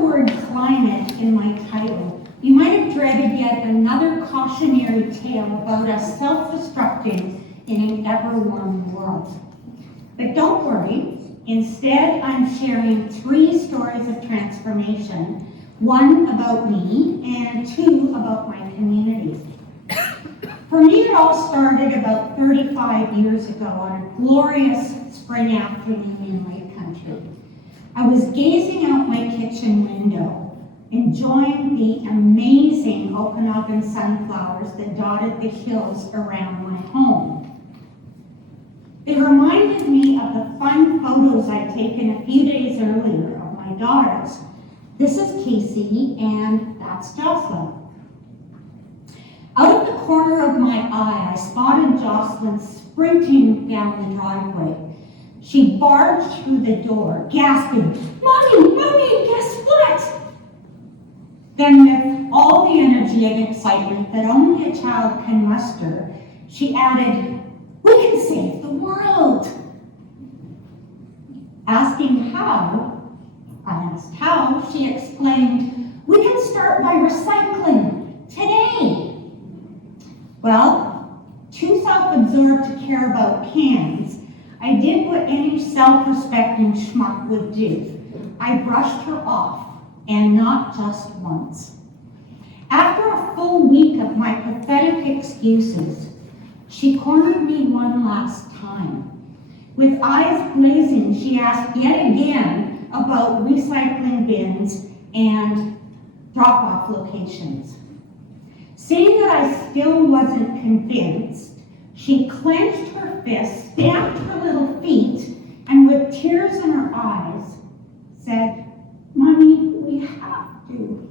the word climate in my title, you might have dreaded yet another cautionary tale about us self-destructing in an ever-warming world. But don't worry, instead I'm sharing 3 stories of transformation, 1 about me and 2 about my community. For me, it all started about 35 years ago on a glorious spring afternoon in Lake Country. I was gazing out my kitchen window, enjoying the amazing Okanagan sunflowers that dotted the hills around my home. They reminded me of the fun photos I'd taken a few days earlier of my daughters. This is Casey, and that's Jocelyn. Out of the corner of my eye, I spotted Jocelyn sprinting down the driveway. She barged through the door, gasping, "Mommy, Mommy, guess what?" Then with all the energy and excitement that only a child can muster, she added, "We can save the world." Asking how, I asked how, she explained, "We can start by recycling today." Well, too self-absorbed to care about cans, I did what any self-respecting schmuck would do. I brushed her off, and not just once. After a full week of my pathetic excuses, she cornered me one last time. With eyes blazing, she asked yet again about recycling bins and drop-off locations. Seeing that I still wasn't convinced, she clenched her fist, stamped her little feet, and with tears in her eyes, said, "Mommy, we have to."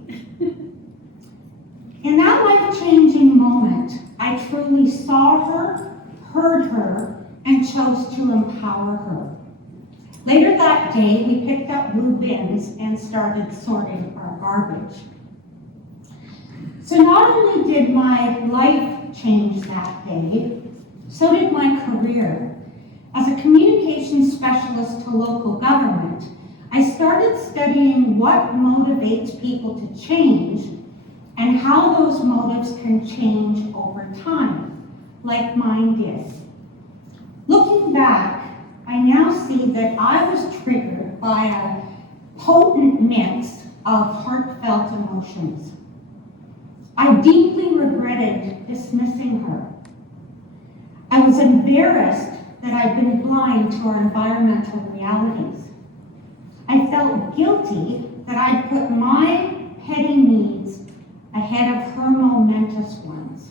In that life-changing moment, I truly saw her, heard her, and chose to empower her. Later that day, we picked up blue bins and started sorting our garbage. So not only did my life change that day, so did my career. As a communications specialist to local government, I started studying what motivates people to change and how those motives can change over time, like mine did. Looking back, I now see that I was triggered by a potent mix of heartfelt emotions. I deeply regretted dismissing her. I was embarrassed that I'd been blind to our environmental realities. I felt guilty that I'd put my petty needs ahead of her momentous ones.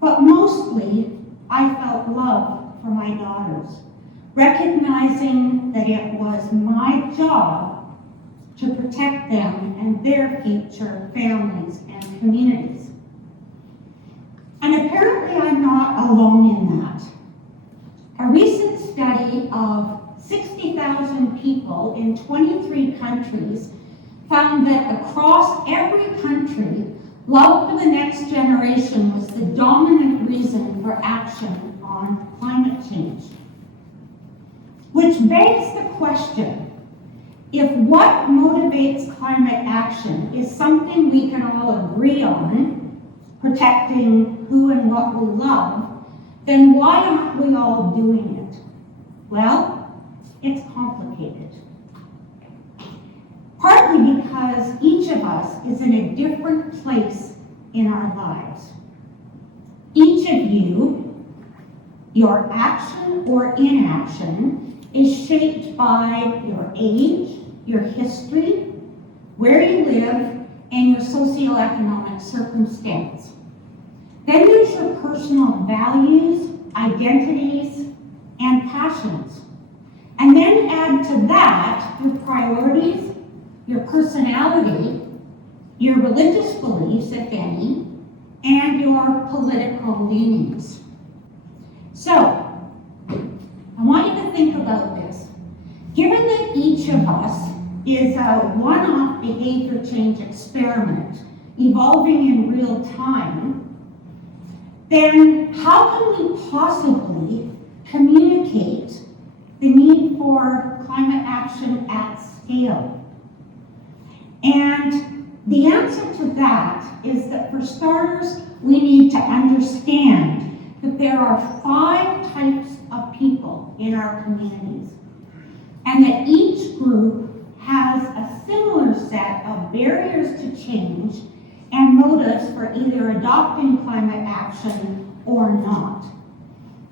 But mostly, I felt love for my daughters, recognizing that it was my job to protect them and their future families and communities. And apparently I'm not alone in that. A recent study of 60,000 people in 23 countries found that across every country, love for the next generation was the dominant reason for action on climate change. Which begs the question, if what motivates climate action is something we can all agree on, protecting who and what we love, then why aren't we all doing it? Well, it's complicated. Partly because each of us is in a different place in our lives. Each of you, your action or inaction, is shaped by your age, your history, where you live, and your socioeconomic circumstance. Then there's your personal values, identities, and passions. And then add to that your priorities, your personality, your religious beliefs, if any, and your political leanings. So, I want you to think about this. Given that each of us is a one-off behavior change experiment evolving in real time, then how can we possibly communicate the need for climate action at scale? And the answer to that is that for starters, we need to understand that there are 5 types of people in our communities, and that each group has a similar set of barriers to change and motives for either adopting climate action or not.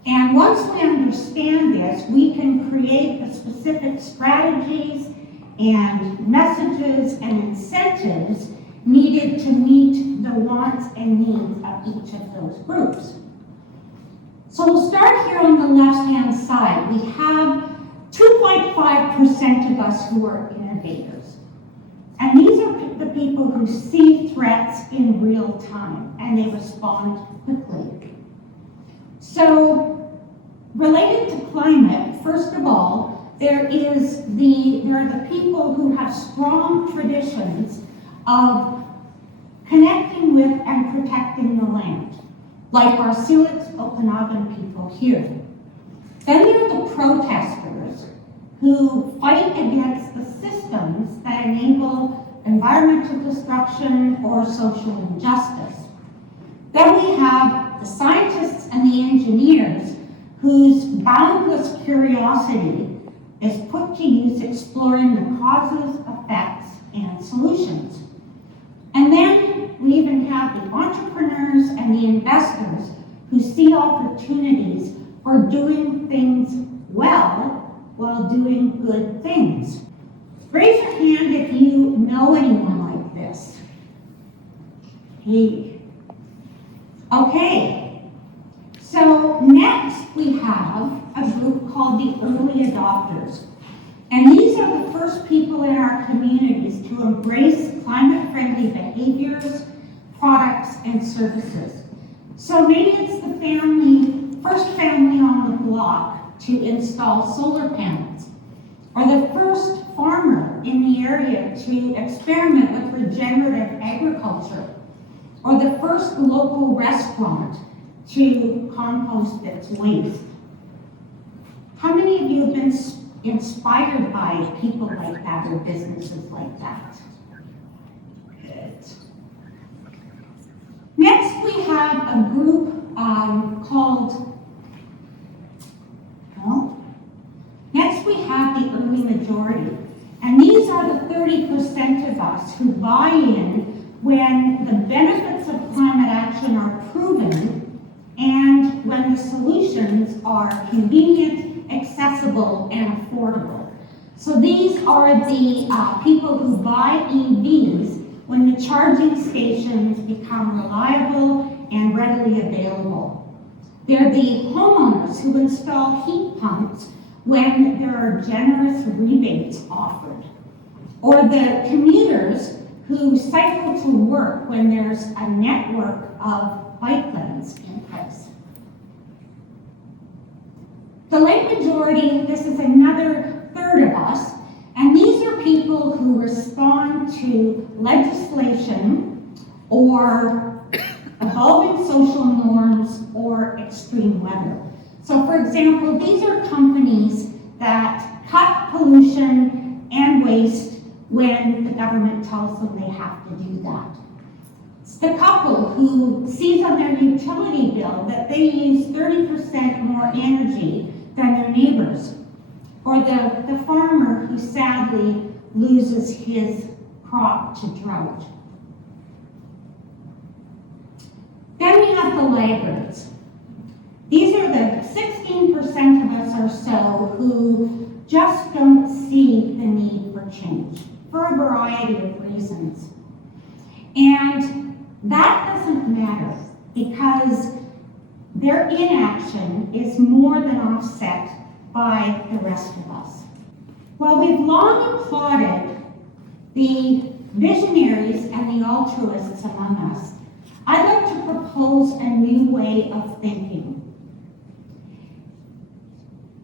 And once we understand this, we can create the specific strategies and messages and incentives needed to meet the wants and needs of each of those groups. So we'll start here on the left-hand side. We have 2.5% of us who are innovators. And these are the people who see threats in real time and they respond quickly. So, related to climate, first of all, there are the people who have strong traditions of connecting with and protecting the land, like our Silex Okanagan people here. Then there are the protesters who fight against the systems that enable environmental destruction or social injustice. Then we have the scientists and the engineers whose boundless curiosity is put to use exploring the causes, effects, and solutions. And then we even have the entrepreneurs and the investors who see opportunities for doing things well while doing good things. Raise your hand if you know anyone like this. Hey. Okay. So next we have a group called the early adopters. And these are the first people in our communities to embrace climate-friendly behaviors, products, and services. So maybe it's the first family on the block to install solar panels, or the first farmer in the area to experiment with regenerative agriculture, or the first local restaurant to compost its waste. How many of you have been inspired by people like that or businesses like that? Good. Next, we have a group next we have the early majority. And these are the 30% of us who buy in when the benefits of climate action are proven and when the solutions are convenient, accessible, and affordable. So these are the people who buy EVs when the charging stations become reliable and readily available. They're the homeowners who install heat pumps when there are generous rebates offered. Or the commuters who cycle to work when there's a network of bike lanes in place. The late majority, this is another third of us, and these are people who respond to legislation or evolving social norms or extreme weather. So for example, these are companies that cut pollution and waste when the government tells them they have to do that. It's the couple who sees on their utility bill that they use 30% more energy than their neighbors. Or the farmer who sadly loses his crop to drought. Then we have the laggards. These are the 16% of us or so who just don't see the need for change for a variety of reasons. And that doesn't matter because their inaction is more than offset by the rest of us. While we've long applauded the visionaries and the altruists among us, I'd like to propose a new way of thinking.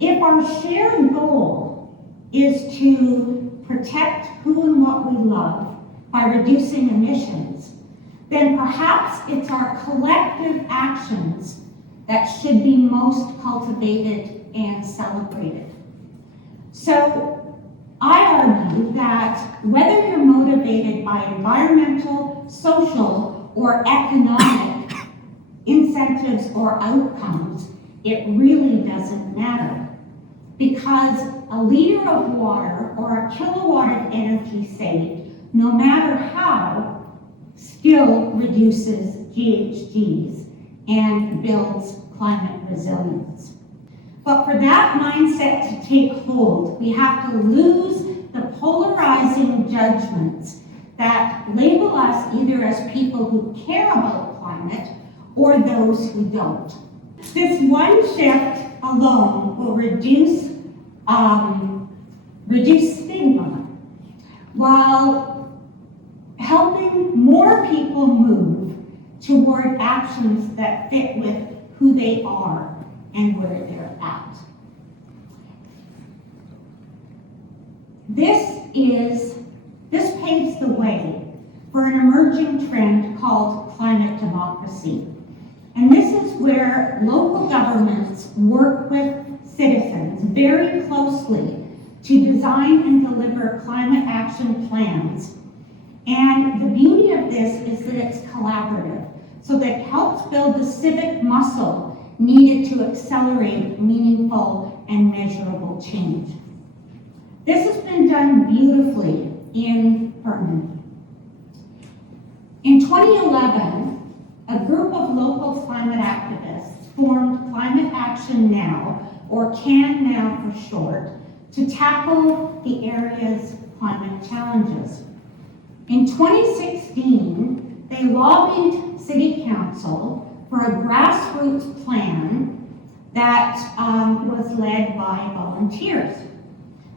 If our shared goal is to protect who and what we love by reducing emissions, then perhaps it's our collective actions that should be most cultivated and celebrated. So I argue that whether you're motivated by environmental, social, or economic incentives or outcomes, it really doesn't matter. Because a liter of water or a kilowatt of energy saved, no matter how, still reduces GHGs and builds climate resilience. But for that mindset to take hold, we have to lose the polarizing judgments that label us either as people who care about climate or those who don't. This one shift alone will reduce stigma while helping more people move toward actions that fit with who they are and where they're at. This paves the way for an emerging trend called climate democracy. And this is where local governments work with citizens very closely to design and deliver climate action plans. And the beauty of this is that it's collaborative, so that it helps build the civic muscle needed to accelerate meaningful and measurable change. This has been done beautifully in Vernon. In 2011, a group of local climate activists formed Climate Action Now, or CAN Now for short, to tackle the area's climate challenges. In 2016, they lobbied City Council for a grassroots plan that was led by volunteers.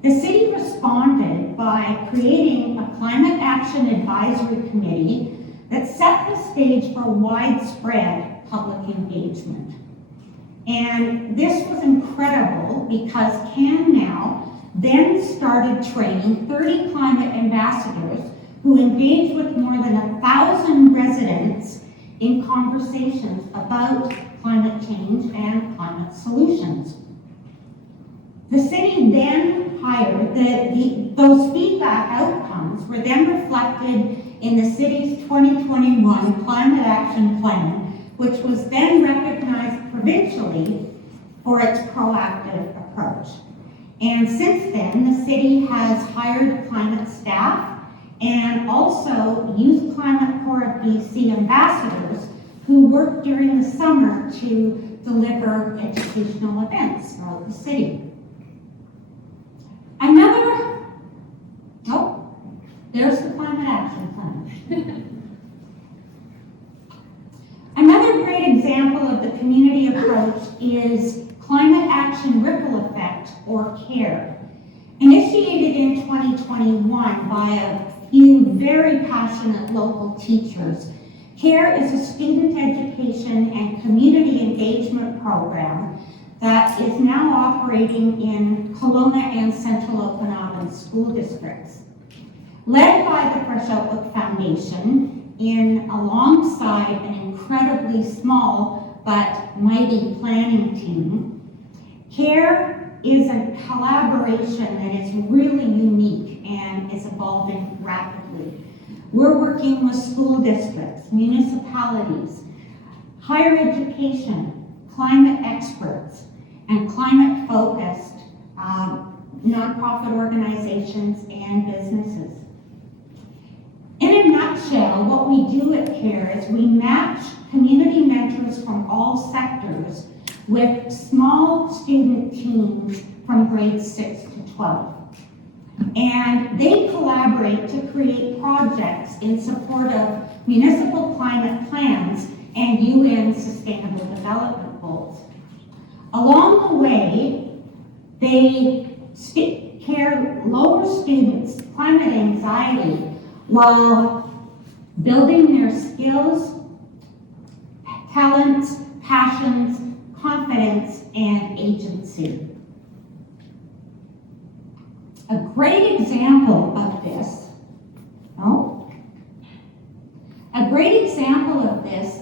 The city responded by creating a Climate Action Advisory Committee that set the stage for widespread public engagement. And this was incredible because CAN Now then started training 30 climate ambassadors who engaged with more than 1,000 residents in conversations about climate change and climate solutions. The city then hired, those feedback outcomes were then reflected in the city's 2021 Climate Action Plan, which was then recognized provincially for its proactive approach. And since then, the city has hired climate staff and also Youth Climate Corps of BC ambassadors who work during the summer to deliver educational events throughout the city. There's the Climate Action Plan. Another great example of the community approach is Climate Action Ripple Effect, or CARE. Initiated in 2021 by a few very passionate local teachers, CARE is a student education and community engagement program that is now operating in Kelowna and Central Okanagan school districts. Led by the Fresh Outlook Foundation alongside an incredibly small but mighty planning team, CARE is a collaboration that is really unique and is evolving rapidly. We're working with school districts, municipalities, higher education, climate experts, and climate-focused nonprofit organizations and businesses. In a nutshell, what we do at CARE is we match community mentors from all sectors with small student teams from grades 6 to 12. And they collaborate to create projects in support of municipal climate plans and UN Sustainable Development Goals. Along the way, CARE lower students' climate anxiety while building their skills, talents, passions, confidence, and agency. A great example of this,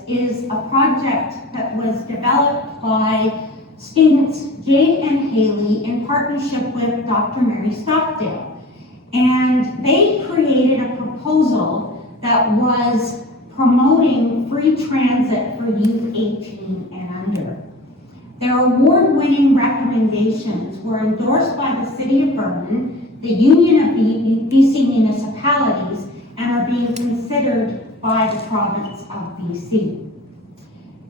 is a project that was developed by students Jade and Haley in partnership with Dr. Mary Stockdale. And they created a proposal that was promoting free transit for youth 18 and under. Their award-winning recommendations were endorsed by the City of Vernon, the Union of BC Municipalities, and are being considered by the province of BC.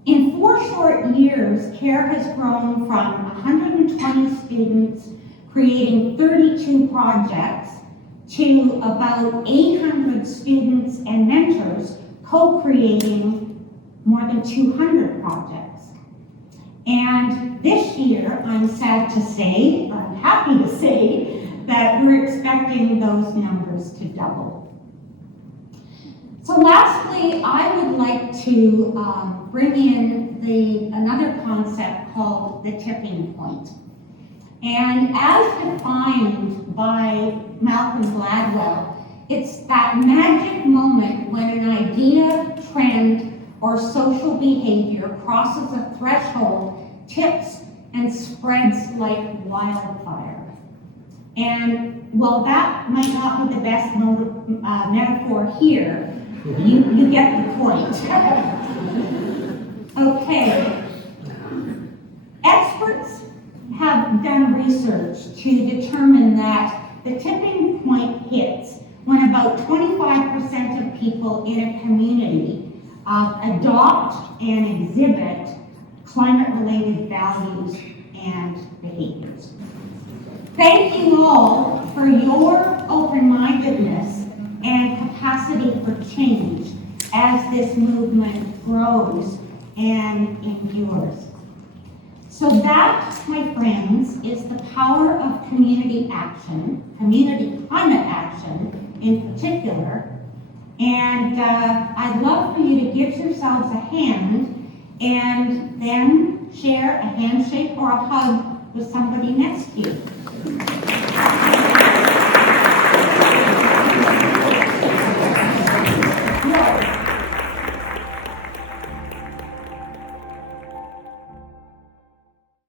In 4 short years, CARE has grown from 120 students creating 32 projects to about 800 students and mentors co-creating more than 200 projects. And this year, I'm happy to say, that we're expecting those numbers to double. So lastly, I would like to bring in another concept called the tipping point. And as defined by Malcolm Gladwell, it's that magic moment when an idea, trend, or social behavior crosses a threshold, tips, and spreads like wildfire. And while that might not be the best metaphor here, you get the point. Okay. Experts have done research to determine that the tipping point hits when about 25% of people in a community adopt and exhibit climate-related values and behaviors. Thank you all for your open-mindedness and capacity for change as this movement grows and endures. So that, my friends, is the power of community action, community climate action in particular. And I'd love for you to give yourselves a hand and then share a handshake or a hug with somebody next to you.